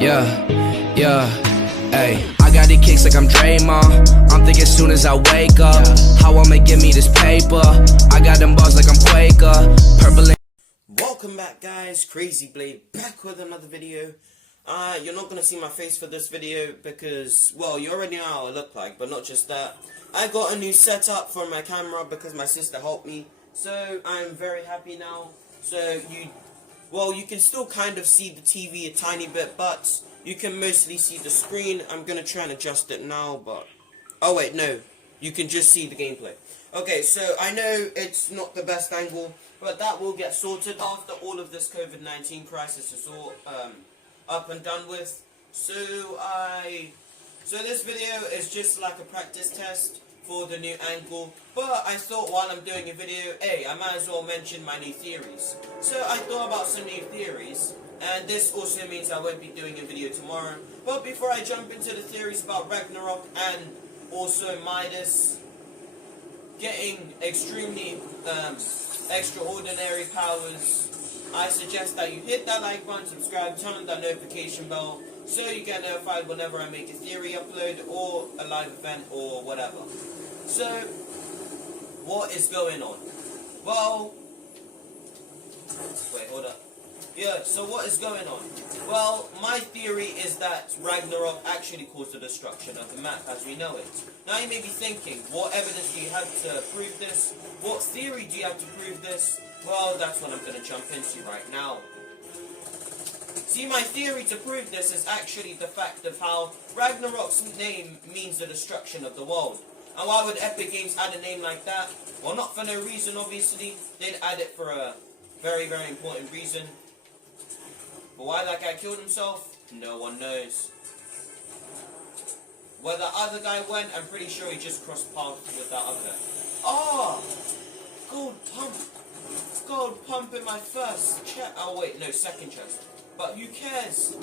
Yeah, ayy. I got the kicks like I'm Draymond. I'm thinking soon as I wake up, how I'ma give me this paper. I got them bars like I'm Quaker. Purple. Welcome back, guys. Crazy Blade back with another video. You're not gonna see my face for this video because, well, you already know how I look like, but not just that. I got a new setup for my camera because my sister helped me, so I'm very happy now. So you can still kind of see the TV a tiny bit, but you can mostly see the screen. I'm gonna try and adjust it now, but oh wait, no, you can just see the gameplay. Okay, so I know it's not the best angle, but that will get sorted after all of this COVID-19 crisis is all up and done with. So this video is just like a practice test for the new angle, but I thought while I'm doing a video, hey, I might as well mention my new theories. So I thought about some new theories, and this also means I won't be doing a video tomorrow. But before I jump into the theories about Ragnarok and also Midas getting extremely extraordinary powers, I suggest that you hit that like button, subscribe, turn on that notification bell, so you get notified whenever I make a theory upload or a live event or whatever. So, what is going on? Well, wait, hold up. Yeah, so what is going on? Well, my theory is that Ragnarok actually caused the destruction of the map as we know it. Now you may be thinking, what evidence do you have to prove this? What theory do you have to prove this? Well, that's what I'm going to jump into right now. See, my theory to prove this is actually the fact of how Ragnarok's name means the destruction of the world. And why would Epic Games add a name like that? Well, not for no reason, obviously. They'd add it for a very, very important reason. But why that guy killed himself, no one knows. Where the other guy went, I'm pretty sure he just crossed paths with that other guy. Oh! Gold pump. Gold pump in my first chest. Oh wait, no, second chest. But who cares?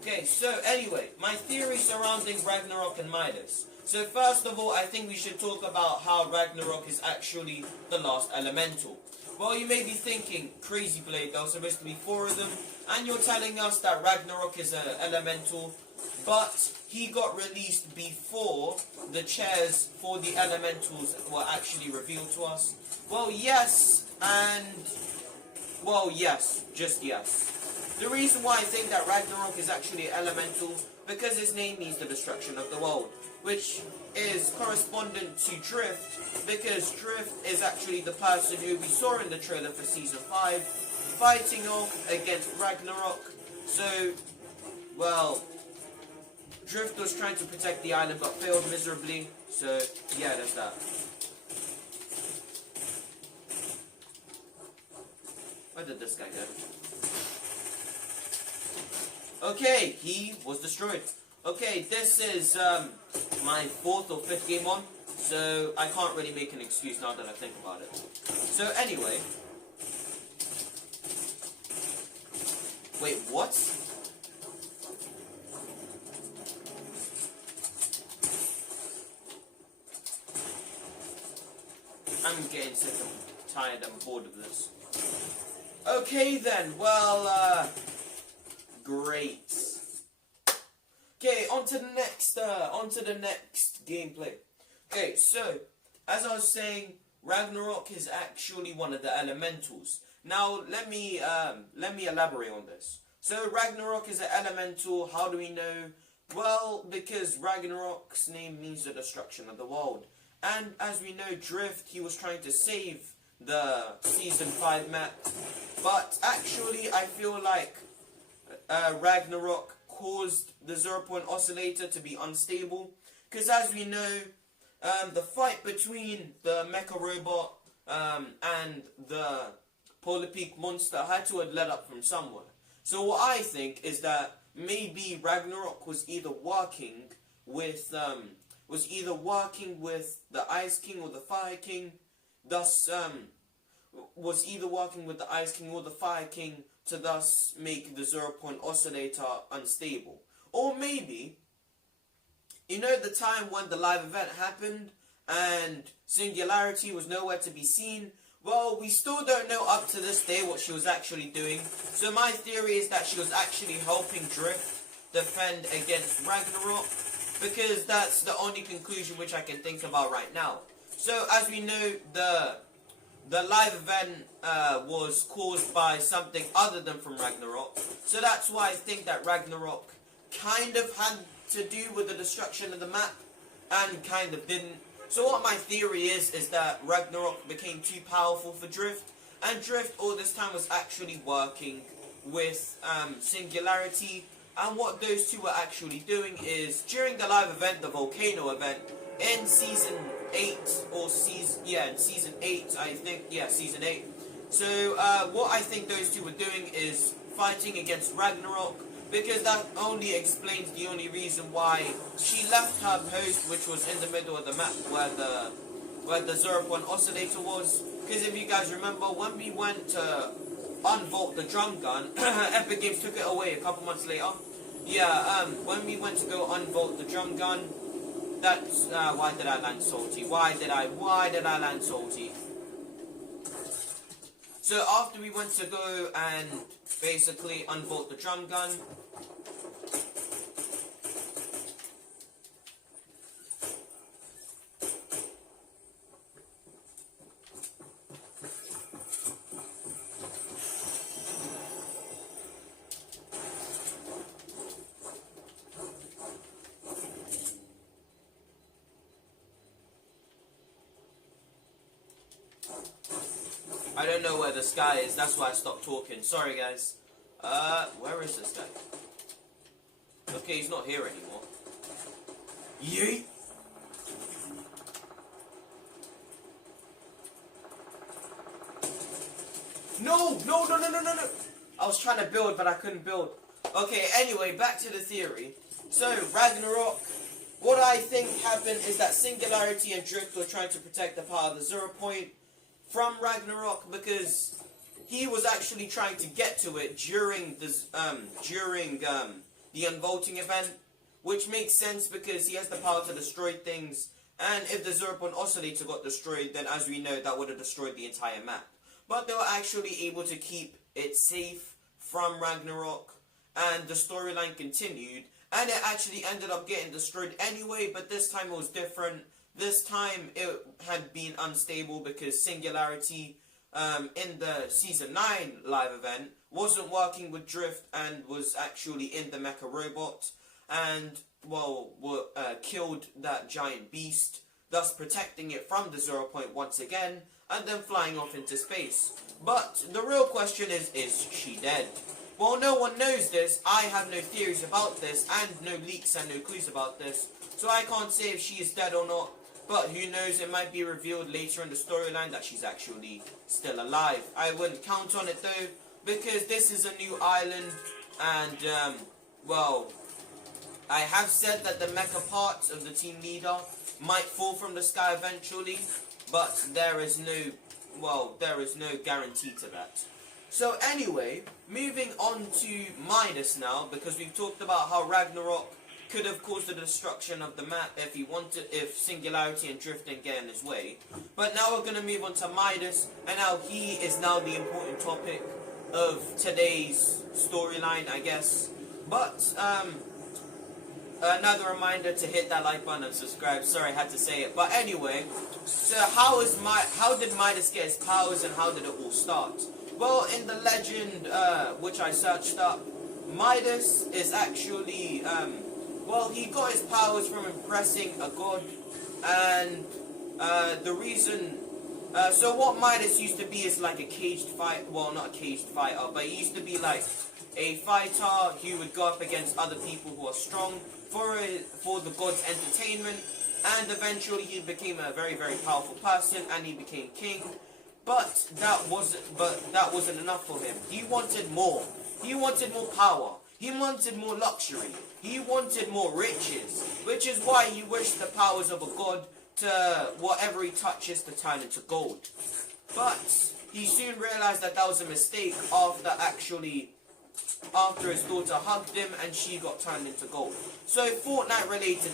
Okay, so anyway, my theory surrounding Ragnarok and Midas. So first of all, I think we should talk about how Ragnarok is actually the last elemental. Well, you may be thinking, Crazy Blade, there was supposed to be 4 of them, and you're telling us that Ragnarok is an elemental, but he got released before the chairs for the elementals were actually revealed to us. Well, yes, and well, yes, just yes. The reason why I think that Ragnarok is actually elemental, because his name means the destruction of the world, which is correspondent to Drift, because Drift is actually the person who we saw in the trailer for Season 5, fighting off against Ragnarok. So, well, Drift was trying to protect the island but failed miserably, so yeah, there's that. Where did this guy go? Okay, he was destroyed. Okay, this is my 4th or 5th game on, so I can't really make an excuse now that I think about it. So anyway, wait, what? I'm getting sick and tired and bored of this. Okay then, well, great. Okay, on to the next gameplay. Okay, so as I was saying, Ragnarok is actually one of the elementals. Now let me elaborate on this. So Ragnarok is an elemental. How do we know? Well, because Ragnarok's name means the destruction of the world, and as we know, Drift, he was trying to save the Season 5 map, but actually I feel like Ragnarok caused the 0-point oscillator to be unstable, because as we know, the fight between the mecha robot and the Polar Peak monster had to have led up from somewhere. So what I think is that maybe Ragnarok was either working with the Ice King or the Fire King, thus was either working with the Ice King or the Fire King to thus make the 0-point oscillator unstable. Or maybe, you know, the time when the live event happened and Singularity was nowhere to be seen, Well, we still don't know up to this day what she was actually doing. So my theory is that she was actually helping Drift defend against Ragnarok, because that's the only conclusion which I can think about right now. So as we know, the live event was caused by something other than from Ragnarok. So that's why I think that Ragnarok kind of had to do with the destruction of the map and kind of didn't. So what my theory is that Ragnarok became too powerful for Drift, and Drift all this time was actually working with Singularity. And what those two were actually doing is, during the live event, the volcano event, in season 8, or in season 8, I think, yeah, season 8. So what I think those two were doing is fighting against Ragnarok, because that only explains the only reason why she left her post, which was in the middle of the map where the 0.1 oscillator was. Because if you guys remember, when we went to unvolt the drum gun, Epic Games took it away a couple months later. Yeah, when we went to go unvolt the drum gun, that's why did I land salty? Why did I land salty? So after we went to go and basically unvolt the drum gun, I don't know where this guy is, that's why I stopped talking. Sorry guys. Where is this guy? Okay, he's not here anymore. Yeet! No! I was trying to build, but I couldn't build. Okay, anyway, back to the theory. So, Ragnarok, what I think happened is that Singularity and Drift were trying to protect the power of the 0 point from Ragnarok, because he was actually trying to get to it during this the unvolting event, which makes sense because he has the power to destroy things, and if the 0 point oscillator got destroyed, then as we know, that would have destroyed the entire map. But they were actually able to keep it safe from Ragnarok, and the storyline continued, and it actually ended up getting destroyed anyway, but this time it was different. This time it had been unstable because Singularity in the Season 9 live event wasn't working with Drift and was actually in the mecha robot, and, well, killed that giant beast, thus protecting it from the 0 point once again, and then flying off into space. But the real question is she dead? Well, no one knows this. I have no theories about this, and no leaks and no clues about this, so I can't say if she is dead or not. But who knows, it might be revealed later in the storyline that she's actually still alive. I wouldn't count on it though, because this is a new island, and, well, I have said that the mecha parts of the team leader might fall from the sky eventually, but there is no guarantee to that. So anyway, moving on to Midas now, because we've talked about how Ragnarok could have caused the destruction of the map if Singularity and Drift didn't get in his way. But now we're going to move on to Midas, and now he is now the important topic of today's storyline, I guess. But another reminder to hit that like button and subscribe. Sorry, I had to say it. But anyway, so how did Midas get his powers, and how did it all start? Well, in the legend which I searched up, Midas is actually well, he got his powers from impressing a god, and the reason, so what Midas used to be is like a caged fight, well, not a caged fighter, but he used to be like a fighter who would go up against other people who are strong for the god's entertainment, and eventually he became a very, very powerful person, and he became king. But that wasn't enough for him. He wanted more. He wanted more power. He wanted more luxury. He wanted more riches, which is why he wished the powers of a god to whatever he touches to turn into gold. But he soon realized that that was a mistake after his daughter hugged him and she got turned into gold. So Fortnite related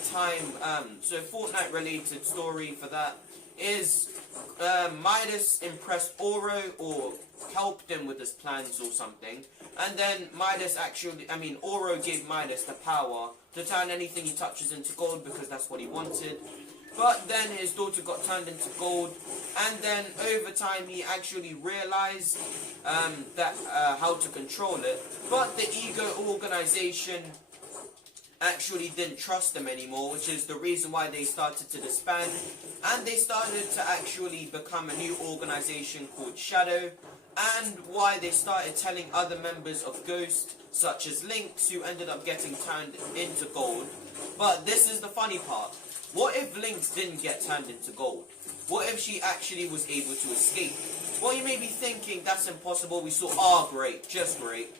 story for that is Midas impressed Oro or helped him with his plans or something. And then Oro gave Midas the power to turn anything he touches into gold because that's what he wanted. But then his daughter got turned into gold, and then over time he actually realized how to control it. But the Ego organization actually didn't trust them anymore, which is the reason why they started to disband, and they started to actually become a new organization called Shadow, and why they started telling other members of Ghost, such as Lynx, who ended up getting turned into gold. But this is the funny part. What if Lynx didn't get turned into gold? What if she actually was able to escape? Well, you may be thinking, that's impossible. We saw, great, just great.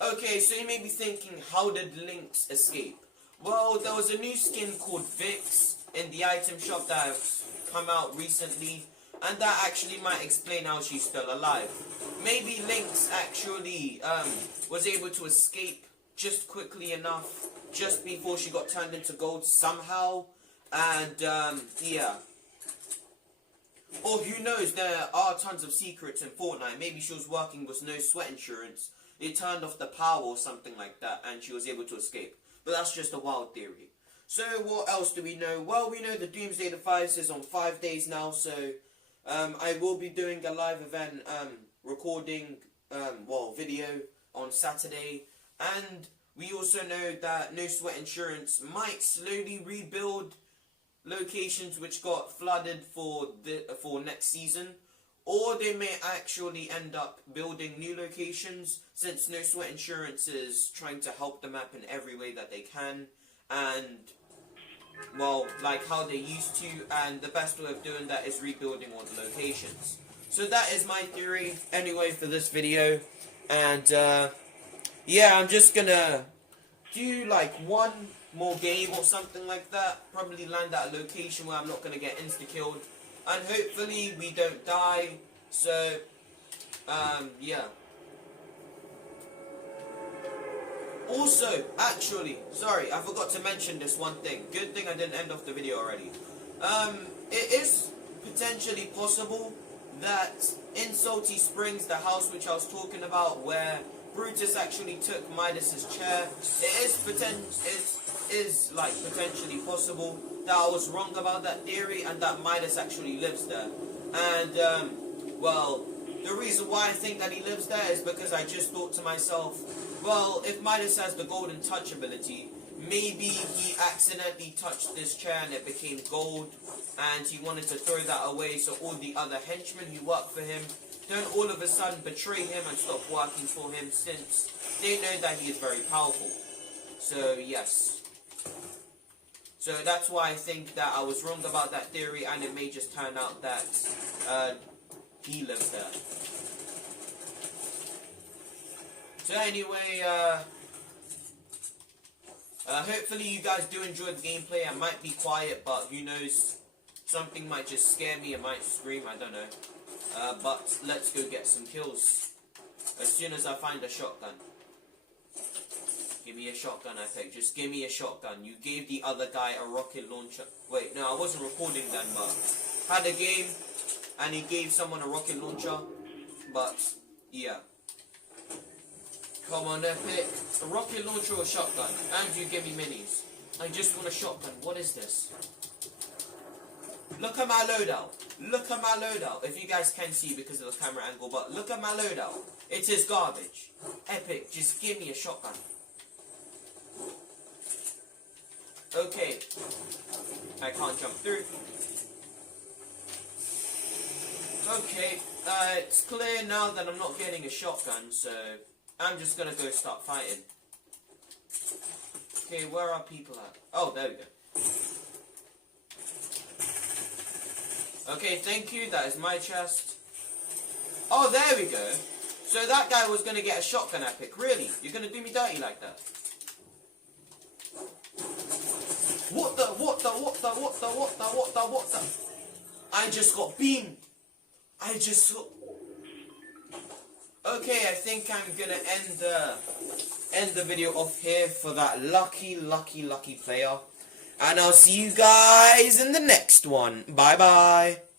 Okay, so you may be thinking, how did Lynx escape? Well, there was a new skin called Vix in the item shop that has come out recently, and that actually might explain how she's still alive. Maybe Lynx actually was able to escape just quickly enough, just before she got turned into gold somehow, and yeah. Or who knows, there are tons of secrets in Fortnite. Maybe she was working with no sweat insurance. They turned off the power or something like that, and she was able to escape. But that's just a wild theory. So what else do we know? Well, we know the Doomsday Device is on 5 days now, so I will be doing a live event recording, video on Saturday, and we also know that No Sweat Insurance might slowly rebuild locations which got flooded for next season, or they may actually end up building new locations, since No Sweat Insurance is trying to help the map in every way that they can, and well, like how they used to, and the best way of doing that is rebuilding all the locations. So that is my theory anyway for this video, and yeah, I'm just gonna do like one more game or something like that. Probably land at a location where I'm not gonna get insta-killed, and hopefully we don't die. So, yeah. Also, actually, sorry, I forgot to mention this one thing. Good thing I didn't end off the video already. It is potentially possible that in Salty Springs, the house which I was talking about, where Brutus actually took Midas's chair, it is potentially possible that I was wrong about that theory and that Midas actually lives there. And well, the reason why I think that he lives there is because I just thought to myself, well, if Midas has the golden touch ability, maybe he accidentally touched this chair and it became gold, and he wanted to throw that away so all the other henchmen who work for him don't all of a sudden betray him and stop working for him, since they know that he is very powerful. So yes. So that's why I think that I was wrong about that theory, and it may just turn out that he lives there. So anyway, hopefully you guys do enjoy the gameplay. I might be quiet, but who knows, something might just scare me, I might scream, I don't know. But let's go get some kills as soon as I find a shotgun. Give me a shotgun, I think. Just give me a shotgun. You gave the other guy a rocket launcher. Wait, no, I wasn't recording then, but had a game and he gave someone a rocket launcher. But yeah. Come on, Epic. A rocket launcher or shotgun? And you give me minis. I just want a shotgun. What is this? Look at my loadout. Look at my loadout. If you guys can see because of the camera angle, but look at my loadout. It is garbage. Epic, just give me a shotgun. Okay. I can't jump through. Okay. It's clear now that I'm not getting a shotgun, so I'm just gonna go start fighting. Okay, where are people at? Oh, there we go. Okay, thank you. That is my chest. Oh, there we go. So that guy was going to get a shotgun, Epic. Really? You're going to do me dirty like that? What the? I just got beamed. Okay, I think I'm going to end the video off here for that lucky player. And I'll see you guys in the next one. Bye bye.